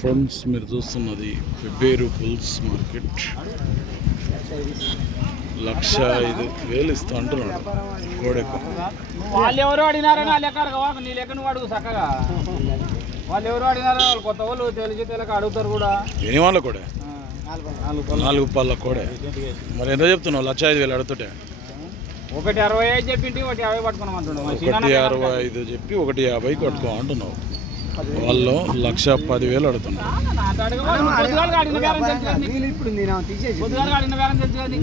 Friends మీరు చూస్తున్నది Pebbair bulls market. 1,05,000 ఇస్తా అంటున్నాడు కోడెకు. వాళ్ళు ఎవరు అడిగినారని వాళ్ళ ఎక్కడ నీ లెక్క నువ్వు అడుగు చక్కగా. వాళ్ళు ఎవరు అడిగినారో వాళ్ళు కొత్త వాళ్ళు తెలిసి తెలియక అడుగుతారు కూడా. ఎన్ని వాళ్ళ కోడే? 4 పళ్ళ కోడే. మరి ఎంత చెప్తున్నావు? 1,05,000 అడుగుతుంటే 1,65 చెప్పింటి 1,50 పట్టుకున్నామంటున్నావు. 1,65 చెప్పి 1,50 కొట్టుకో అంటున్నావు. వాళ్ళు 1,10,000 అడుగుతున్నారు. ఇప్పుడు నేను తీసేసి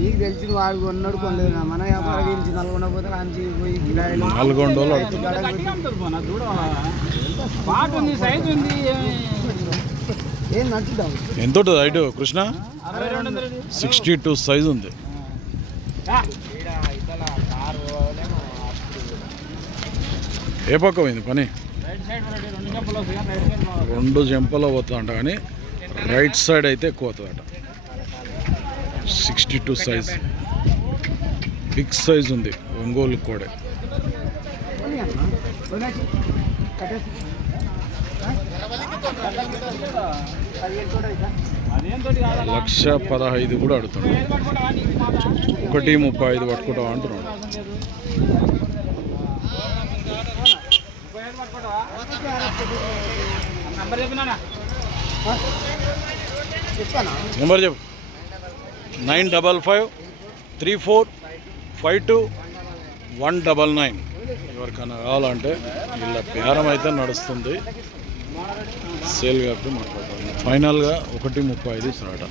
నీకు తెలిసిన వాడు కొన్నాడు కొనలేదు. మన వ్యాపారం గురించి నల్గొండ పోతే మంచి పోయి నల్గొండలు ఏం నచ్చుతాం. ఎంత ఉంటుంది హైట్ కృష్ణ? 62 సైజు ఉంది. ఏ పక్క పోయింది పని? 2 జంపలో పోతుందంట, కానీ రైట్ సైడ్ అయితే ఎక్కువ అవుతుందట. 62 సైజ్, బిగ్ సైజ్ ఉంది ఒంగోలు కోడే. 1,15,000 కూడా అడుగుతున్నాడు. 1,35,000 పట్టుకుంటావా అంటున్నాడు. నెంబర్ చెప్పు. 9553452 ఎవరికైనా కావాలంటే వీళ్ళ బేరం అయితే నడుస్తుంది. సేల్ కాబట్టి మాట్లాడతాను. ఫైనల్గా 1,35,000 ఇస్తారట.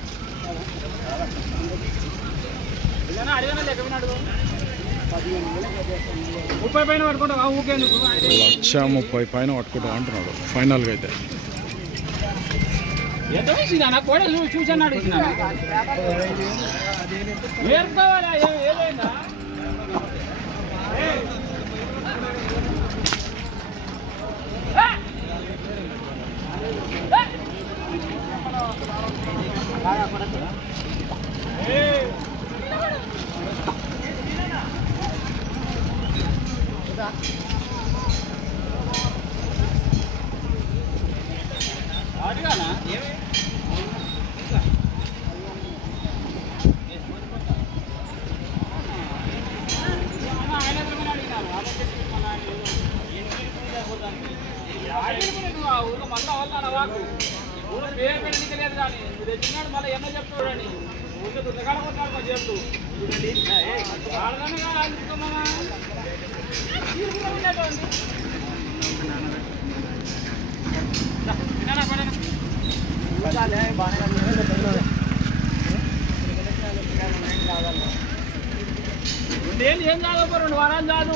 1,30,000 పైన పట్టుకుంటాం అంటున్నాడు ఫైనల్గా అయితే. చూసాడు ఊళ్ళో మళ్ళీ వాళ్ళ వాకు ఊళ్ళో పేరు పెట్టలేదు కానీ మీరు తెచ్చినాడు మళ్ళీ ఎన్నో చెప్తాడని ఊళ్ళో దుకాణం కొట్టాడు మా చెప్తూ ఏం కాదు 2 వారాలు కాదు.